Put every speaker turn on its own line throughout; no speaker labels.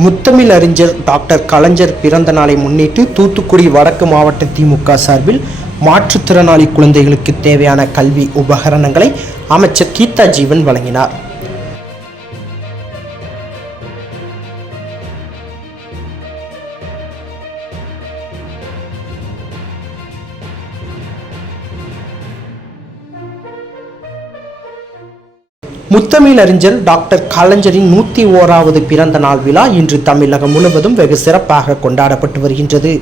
முத்தமிழ் அறிஞர் டாக்டர் கலைஞர் பிறந்த நாளை முன்னிட்டு தூத்துக்குடி வடக்கு மாவட்ட திமுக சார்பில் மாற்றுத்திறனாளி குழந்தைகளுக்கு தேவையான கல்வி உபகரணங்களை அமைச்சர் கீதா ஜீவன் வழங்கினார். முத்தமிழ் அறிஞர் டாக்டர் கலைஞரின் நூற்றி ஓராவது பிறந்த நாள் விழா இன்று தமிழகம் முழுவதும் வெகு சிறப்பாக கொண்டாடப்பட்டு வருகின்றது.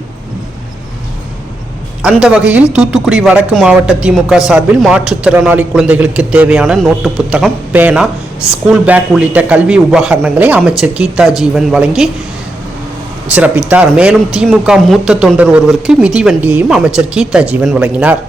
அந்த வகையில் தூத்துக்குடி வடக்கு மாவட்ட திமுக சார்பில் மாற்றுத்திறனாளி குழந்தைகளுக்கு தேவையான நோட்டு புத்தகம் பேனா ஸ்கூல் பேக் உள்ளிட்ட கல்வி உபகரணங்களை அமைச்சர் கீதா ஜீவன் வழங்கி சிறப்பித்தார். மேலும் திமுக மூத்த தொண்டர் ஒருவருக்கு மிதிவண்டியையும் அமைச்சர் கீதா ஜீவன் வழங்கினார்.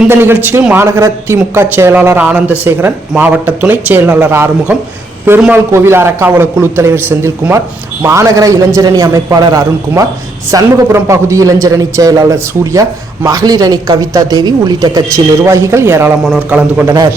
இந்த நிகழ்ச்சியில் மாநகர திமுக செயலாளர் ஆனந்தசேகரன் மாவட்ட துணை செயலாளர் ஆறுமுகம் பெருமாள் கோவில் அறக்காவல குழு தலைவர் செந்தில்குமார் மாநகர இளைஞரணி அமைப்பாளர் அருண்குமார் சண்முகபுரம் பகுதி இளைஞரணி செயலாளர் சூர்யா மகளிர் அணி கவிதா தேவி உள்ளிட்ட கட்சி நிர்வாகிகள் ஏராளமானோர் கலந்து கொண்டனர்.